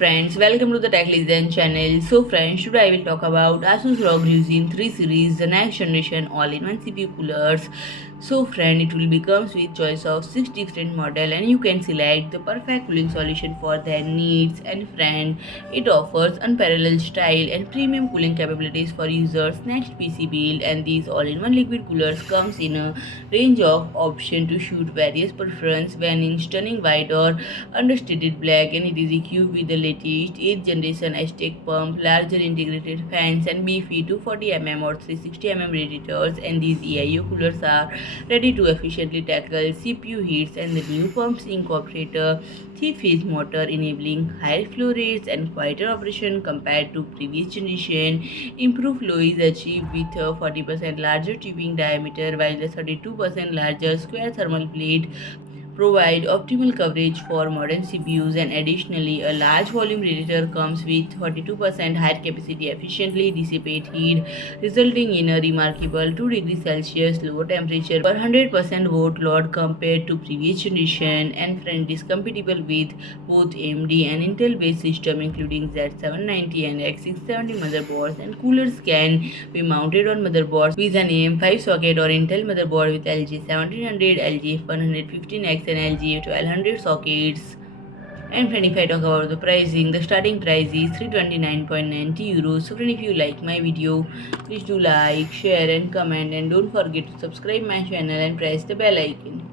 friends, welcome to the Tech Legend channel. So friends, today I will talk about ASUS ROG Ryujin 3 series, the next generation all-in-one CPU coolers. So friend, it will be comes with choice of 6 different model and you can select the perfect cooling solution for their needs. And friend, it offers unparalleled style and premium cooling capabilities for users next PC build, and these all-in-one liquid coolers comes in a range of options to suit various preferences when in stunning white or understated black, and it is equipped with the latest 8th generation Asetek pump, larger integrated fans and beefy 240 mm or 360 mm radiators, and these AIO coolers are ready to efficiently tackle CPU heats, and the new pumps incorporate a 3-phase motor enabling higher flow rates and quieter operation compared to previous generation. Improved flow is achieved with a 40% larger tubing diameter while a 32% larger square thermal plate provide optimal coverage for modern CPUs, and additionally a large volume radiator comes with 42% higher capacity efficiently dissipate heat, resulting in a remarkable 2 degrees Celsius lower temperature per 100% watt load compared to previous generation. And friend, is compatible with both AMD and Intel-based system including Z790 and X670 motherboards, and coolers can be mounted on motherboards with an AM5 socket or Intel motherboard with LG 1700, LG 115X and LG 1200 sockets. And friend, if I talk about the pricing, the starting price is 329.90 euros. So friend, if you like my video, please do like, share and comment, and don't forget to subscribe my channel and press the bell icon.